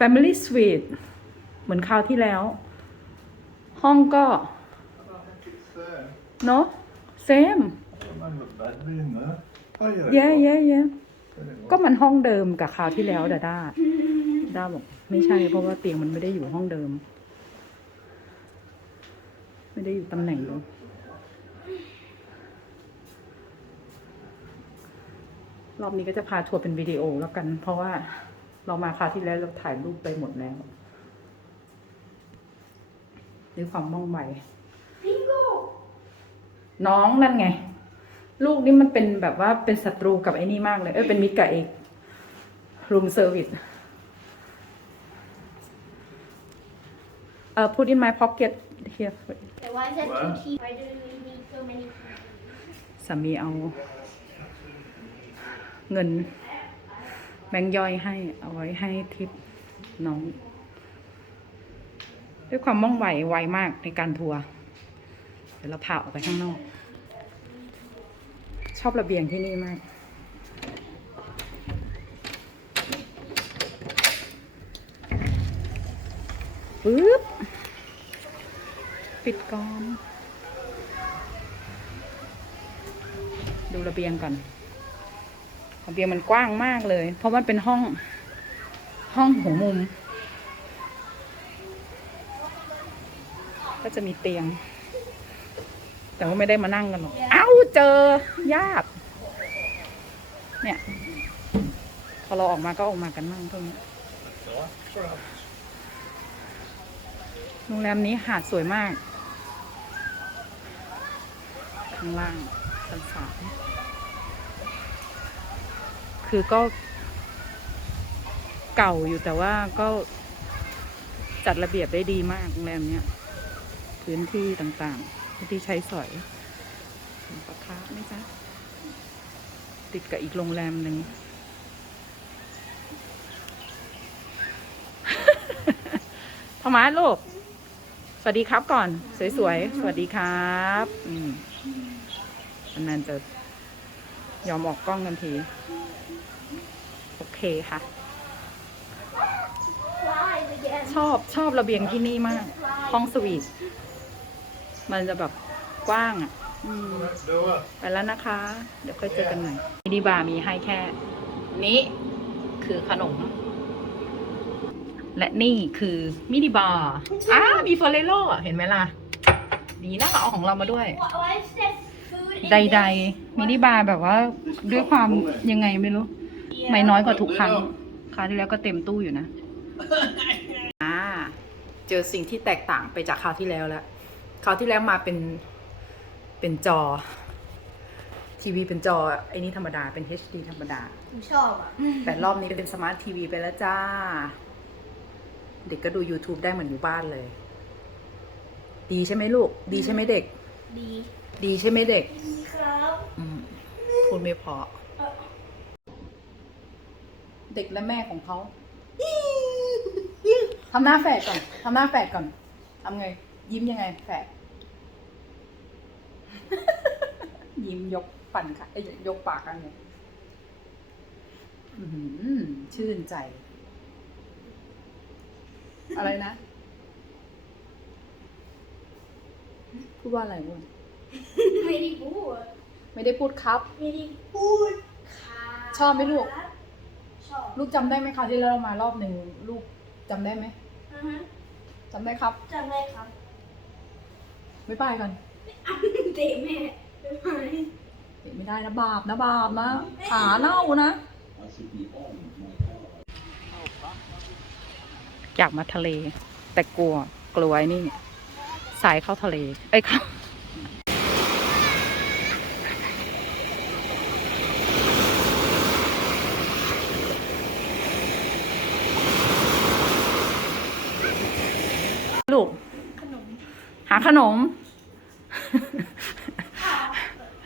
Family Suite เหมือนคราวที่แล้ว ห้องก็เนอะ same Man var bad inne. Oj, oj, เย้เย้เย้ oj. ก็มันห้องเดิมกับคราวที่แล้วดาด้าด้าบอกไม่ใช่เพราะว่าเตียงมันไม่ได้อยู่ห้องเดิม ไม่ได้อยู่ตำแหน่งเดิมรอบนี้ก็จะพาทัวร์เป็นวิดีโอแล้วกัน เพราะว่า เรามาคราวที่แล้วเราถ่ายรูปไปหมดแล้วด้วยความม่องไว Bingo! น้องนั่นไง ลูกนี่มันเป็นแบบว่าเป็นศัตรูกับไอ้นี่มากเลย เอ้ยเป็นมิตรกับเอกรูมเซอร์วิสเอ่อ put in my pocket here So why is that What? two keys? Why do we need so many keys? สามีเอา เงิน แบงค์ย่อยให้เอาไว้ให้ทิปน้อง ด้วยความม่องไวไวมากในการทัวร์เดี๋ยวเราพาออกไปข้างนอก ชอบระเบียงที่นี่มาก ปึ๊บ ปิดก่อน ดูระเบียงก่อน ระเบียงมันกว้างมากเลย เพราะมันเป็นห้องห้องหัวมุม ก็จะมีเตียง แต่ว่าไม่ได้มานั่งกันหรอก เอ้าเจอญาติเนี่ย พอเราออกมาก็ออกมากันนั่งตรงนี้โรงแรมนี้หาดสวยมาก ข้างล่างชั้นสาม คือก็ เก่าอยู่แต่ว่าก็จัดระเบียบได้ดีมากโรงแรมเนี้ยพื้นที่ต่างๆพื้นที่ใช้สอยปะคะไหมจ๊ะติดกับอีกโรงแรมหนึ่งพมาลูก สวัสดีครับก่อน สวยๆ สวัสดีครับอืมอันนั้นจะยอมออกกล้องกันที โอเคค่ะ Flies again. ชอบชอบระเบียงที่นี่มาก ห้องสวีทมันจะแบบกว้างอะอืม Let's do it. ไปแล้วนะคะ เดี๋ยวค่อยเจอกันใหม่มินิบาร์มีให้แค่ นี้คือขนม และนี่คือมินิบาร์อ้ามีเฟอร์เรโร่เห็นไหมล่ะ ดีนะเอาของเรามาด้วย Why, why is there food in ใด this? ๆมินิบาร์แบบว่า ด้วยความยังไงไม่รู้ ไม่น้อยกว่าทุกครั้งคราวที่แล้วก็เต็มตู้อยู่นะอ่าเจอสิ่งที่แตกต่างไปจากคราวที่แล้วแล้วคราวที่แล้วมาเป็นเป็นจอ ทีวีเป็นจอไอ้นี่ธรรมดาเป็น HD ธรรมดาผมชอบอะ แต่รอบนี้เป็นสมาร์ททีวีไปแล้วจ้า เด็กก็ดู YouTube ได้เหมือนอยู่บ้านเลย ดีใช่ไหมลูก ดีใช่ไหมเด็ก ดี ดีใช่ไหมเด็ก ดีครับอืมพูดไม่พอ เด็กและแม่ของเขาทำหน้าแฝดก่อนทำหน้าแฝดก่อนทำไง ยิ้มยังไง แฝดยิ้มยกปั่นค่ะเอ้ยยกปากกันเนี่ยอื้อหือชื่นใจ อะไรนะ พูดว่าอะไรวะไม่ได้พูด ไม่ได้พูดครับ ไม่ได้พูดค่ะชอบไหมลูก ชอบลูกจำได้ไหมคะที่เรามารอบหนึ่งลูกจำได้ไหมอือฮะจำได้ครับจำได้ครับไม่ไปกันเตะแม่ได้ไหมเห็นไม่ได้นะบาปนะบาปนะขาเน่านะอยากมาทะเล แต่กลัวกลัวไอ้นี่ สายเข้าทะเล เอ้ยเข้าลูก ขนม หาขนม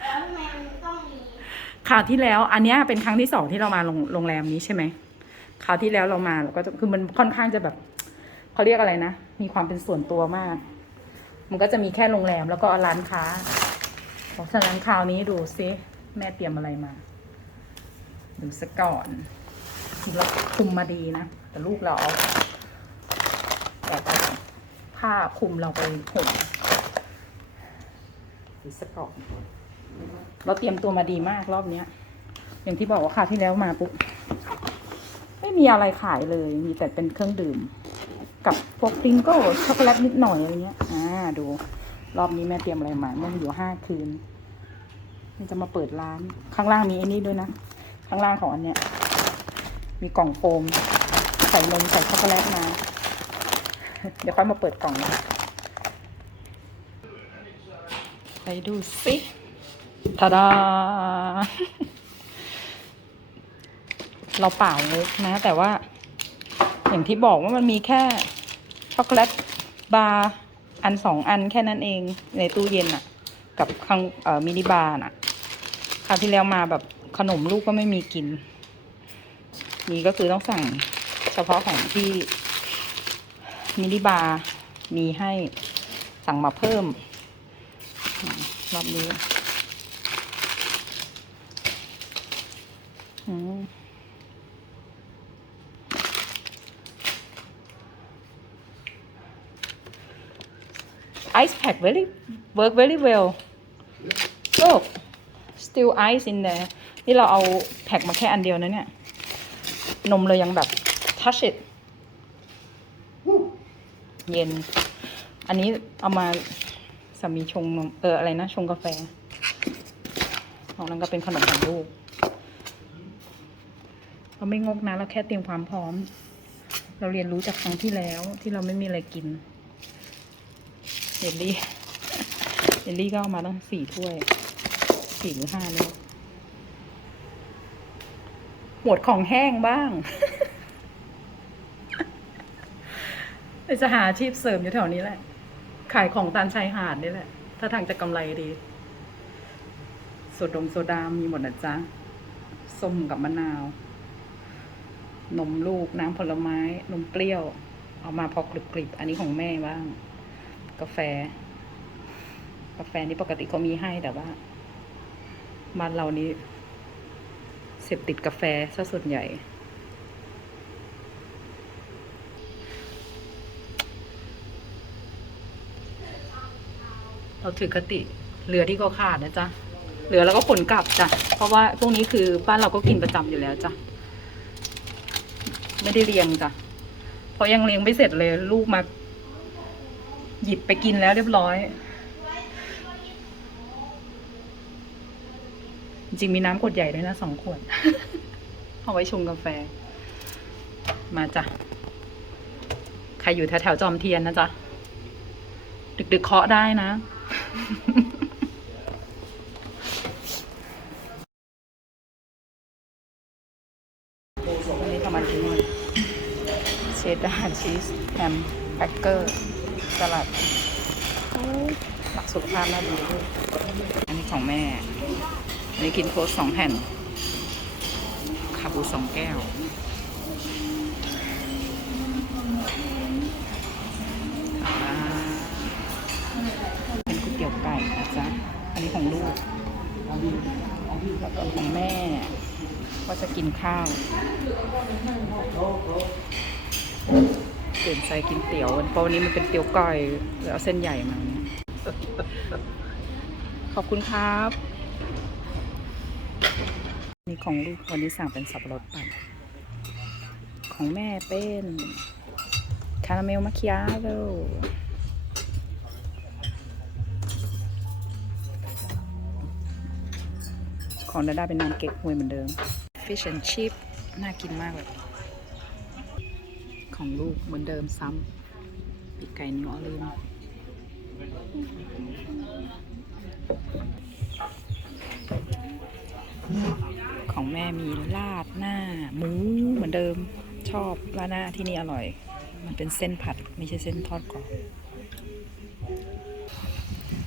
แล้วทำไมมันต้องมีคราวที่แล้ว อันเนี้ยเป็นครั้งที่สองที่เรามาโรงโรงแรมนี้ใช่ไหมคราวที่แล้วเรามาเราก็จะคือมันค่อนข้างจะแบบเขาเรียกอะไรนะ มีความเป็นส่วนตัวมาก มันก็จะมีแค่โรงแรมแล้วก็ร้านค้าเพราะฉะนั้นคราวนี้ดูซิแม่เตรียมอะไรมาดูซะก่อนเราคุมมาดีนะ แต่ลูกเราเอา ผ้าคลุมเราไปห่มสีสกรอกเราเตรียมตัวมาดีมากรอบเนี้ย อย่างที่บอกว่าคราวที่แล้วมาปุ๊บไม่มีอะไรขายเลย มีแต่เป็นเครื่องดื่ม กับพวกพริงโก้ช็อกโกแลตนิดหน่อยอะไรเงี้ย อ่า ดู รอบนี้แม่เตรียมอะไรมาแม่มีอยู่ห้าคืนมันจะมาเปิดร้าน ข้างล่างมีไอ้นี่ด้วยนะ ข้างล่างของอันเนี้ย มีกล่องโฟม ใส่นมใส่ช็อกโกแลตมา เดี๋ยวค่อยมาเปิดกล่องนะไปดูสิทาดา เราเปล่ามุกนะ แต่ว่า อย่างที่บอกว่ามันมีแค่ ช็อกโกแลตบาร์อันสองอันแค่นั้นเองในตู้เย็นอะกับข้างเอ่อมินิบาร์น่ะคราวที่แล้วมาแบบขนมลูกก็ไม่มีกิน นี่ก็คือต้องสั่งเฉพาะของที่ มินิบาร์มีให้สั่งมาเพิ่ม รอบนี้อืม ice pack very work very well look still ice in there นี่เราเอาแพ็คมาแค่อันเดียวนะเนี่ย นมเลยยังแบบ touch it เย็น อันนี้เอามาสามีชงนมเอออะไรนะ ชงกาแฟของนั้นก็เป็นขนมของลูกเราไม่งกนะเราแค่เตรียมความพร้อม เราเรียนรู้จากครั้งที่แล้วที่เราไม่มีอะไรกินเยลลี่เยลลี่ก็เอามาตั้งสี่ถ้วยสี่หรือห้าเลยหมวดของแห้งบ้าง เดี๋ยวจะหาอาชีพเสริมอยู่แถวนี้แหละ ขายของตามชายหาดนี่แหละ ถ้าทางจะกำไรดีโซดงโซดามีหมดนะจ๊ะส้มกับมะนาว นมลูกน้ำผลไม้ นมเปรี้ยว เอามาพอกริบๆอันนี้ของแม่บ้าง กาแฟ กาแฟนี่ปกติเขามีให้แต่ว่าบ้านเรานี้เสพติดกาแฟซะส่วนใหญ่ เราถือคติเรือที่ก็ขาดนะจ๊ะเหลือแล้วก็ขนกลับจ้ะเพราะว่าพวกนี้คือบ้านเราก็กินประจำอยู่แล้วจ้ะไม่ได้เรียงจ้ะเพราะยังเลี้ยงไม่เสร็จเลย ลูกมาหยิบไปกินแล้วเรียบร้อย จริงมีน้ำขวดใหญ่ด้วยนะสองขวด เอาไว้ชงกาแฟ มาจ้ะ ใครอยู่แถวๆจอมเทียนนะจ๊ะ ดึกๆเคาะได้นะ วันนี้ทำมันที่นี่เชดดาร์ชีสแฮมแครกเกอร์สลัดหลักสุขภาพน่าดูด้วยอันนี้ของแม่ อันนี้กินโค้ดสองแผ่นคาบูสองแก้ว อ่าเป็นก๋วยเตี๋ยวไก่นะจ๊ะ อั นี้ของลูกแล้วก็ของแม่ ก็จะกินข้าวเปลี่ยนใจกินเตี๋ยวเพราะวันนี้มันเป็นเตี๋ยวก้อยแล้วเอาเส้นใหญ่มาขอบคุณครับนี่ของลูกวันนี้สั่งเป็นสับปะรดปั่นของแม่เป็นคาราเมลมาคิอาโต ของดาด้าเป็นน้ำเก๊กฮวยเหมือนเดิม Fish and Chip น่ากินมากเลย ของลูกเหมือนเดิมซ้ำปีกไก่นิวออร์ลีนของแม่มีลาดหน้าหมูเหมือนเดิมชอบลาดหน้าที่นี่อร่อย มันเป็นเส้นผัดไม่ใช่เส้นทอดกรอบ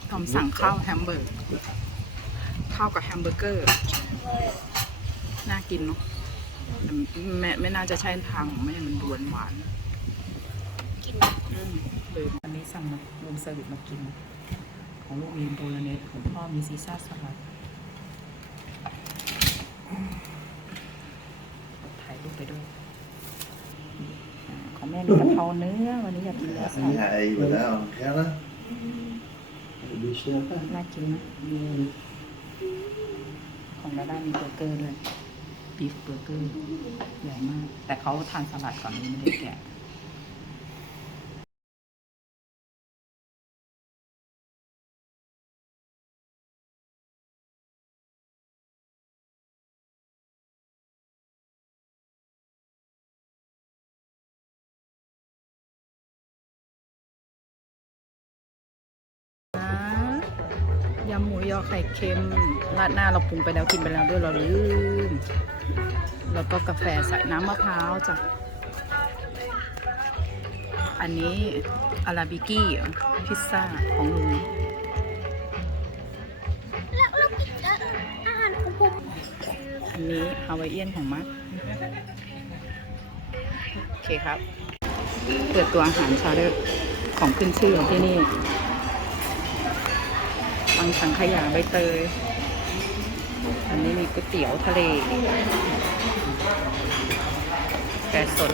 ทอมสั่งข้าวแฮมเบอร์ก ข้าวกับแฮมเบอร์เกอร์ น่ากินเนาะแต่ไม่ไม่น่าจะใช่ทางของแม่มันดวนหวานกินอืมเลยวันนี้สั่งมารูมเซอร์วิสมากิน ของลูกมีโบลาเนสของพ่อมีซีซ่าสลัดถ่ายรูปไปด้วยอ่าของแม่มีกะเพราเนื้อ วันนี้อยากกินเนื้อสัตว์ Ja, even wel. Kennen? Die stil. น่ากินนะ ของดาด้ามีเบอร์เกอร์ด้วยบีฟเบอร์เกอร์ใหญ่มาก แต่เขาทานสลัดก่อนนี้ไม่ได้แกะ ยำหมูยอไข่เค็มราดหน้าเราปรุงไปแล้วกินไปแล้วด้วยเราลืม แล้วก็กาแฟใส่น้ำมะพร้าวจ้ะ อันนี้อาราบิกี้พิซซ่าของลุงแล้วเรากินอาหารของผมอันนี้ฮาวายเอียนของมัดโอเคครับ เปิดตัวอาหารชาเดอร์ของขึ้นชื่อของที่นี่ ปัสังขยาใบเตย อันนี้มีก๋วยเตี๋ยวทะเลแก่สด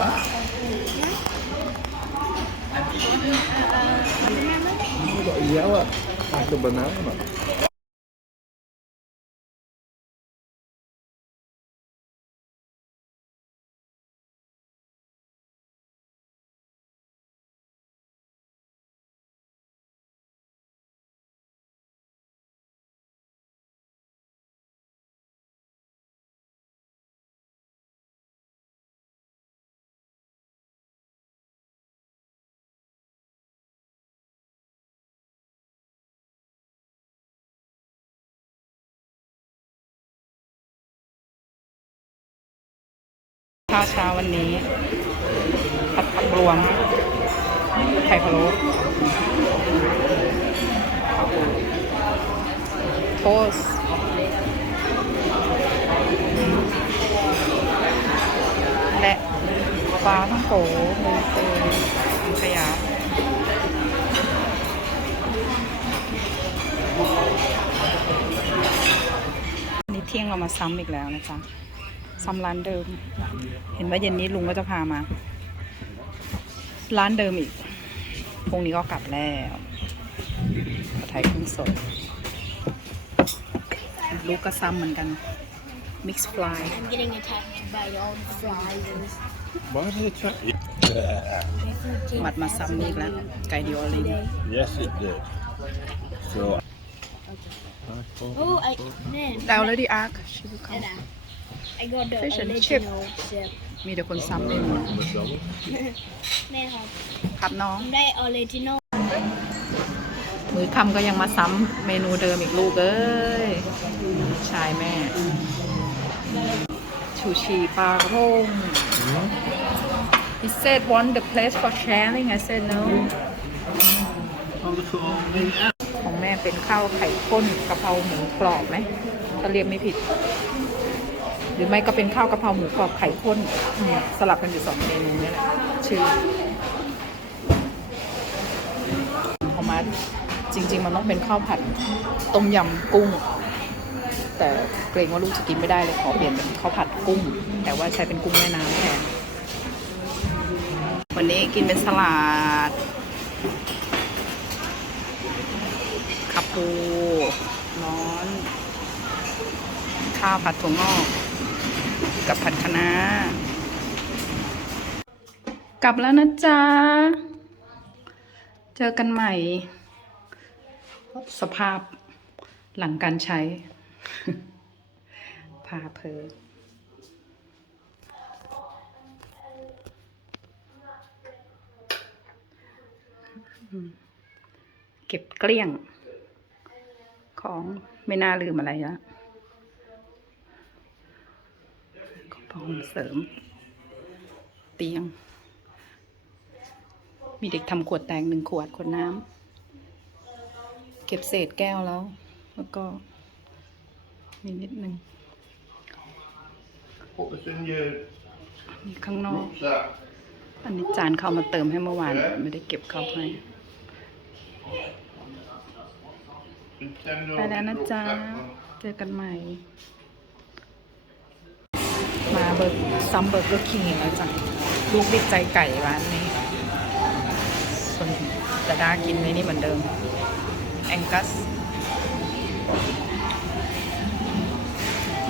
มีดอกเอี้ยวอะอาจจะบานาน่ะ ข้าวเช้าวันนี้ผัดผักรวมไข่พะโล้โทสและปลาท่องโกเบเตยสังขยาวันนี้เที่ยงเรามาซ้ำอีกแล้วนะจ๊ะ ซ้ำร้านเดิม เห็นว่าเย็นนี้ลุงก็จะพามา ร้านเดิมอีกพรุ่งนี้ก็กลับแล้วผัดไทยกุ้งสด ลูกก็ซ้ำเหมือนกัน mix fly I'm getting attacked by all the flies Waar is het zo? มัดมาซ้ำนี่อีกแล้ว ไก่ดิโอลิน Yes, it did. So. oh I man เราเลยดิอาร์คชิบุค Anna, I got the Fish and original chip มีแต่คนซ้ำเลยแม่ครับครับน้อง ผมได้ original มือคำก็ยังมาซ้ำเมนูเดิมอีกลูกเอ้ยชายแม่ ชูชีปลากระพง He said want the place for sharing I said no ของแม่เป็นข้าวไข่ข้นกะเพราหมูกรอบไหมถ้าเรียกไม่ผิดห รือไม่ก็เป็นข้าวกะเพราหมูกรอบไข่ข้นสลับกันอยู่สองเมนูนี่แหละชื่อของมาจริง ๆ มันต้องเป็นข้าวผัดต้มยำกุ้ง แต่เกรงว่าลูกจะกินไม่ได้เลยขอเปลี่ยนเป็นข้าวผัดกุ้ง แต่ว่าใช้เป็นกุ้งแม่น้ำแทนวันนี้กินเป็นสลัดคาปูร้อน ข้าวผัดถั่วงอก กับผัดคะน้ากลับแล้วนะจ๊ะ เจอกันใหม่ สภาพหลังการใช้ พาเพอเก็บเกลี้ยงของไม่น่าลืมอะไรและ กระเป๋าเสริม เตียง มีเด็กทำขวดแตงหนึ่งขวดขวดน้ำเก็บเศษแก้วแล้ว แล้วก็มีนิดนึง Wat is in je มีข้างนอก อันนี้จานเข้ามาเติมให้เมื่อวาน ไม่ได้เก็บเข้าให้ Nintendo ไปแล้วนะจ๊ะ เจอกันใหม่ เบอร์ซัมเบอร์เกอร์คิงอีกแล้วจ้ะลูกติดใจไก่ร้านนี้ ส่วนดาดากินในนี้เหมือนเดิม แองกัส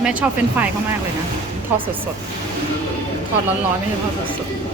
แม่ชอบเฟรนฟรายเขามากเลยนะ ทอดสดๆ ทอดร้อนๆ ไม่ใช่ทอดสดๆ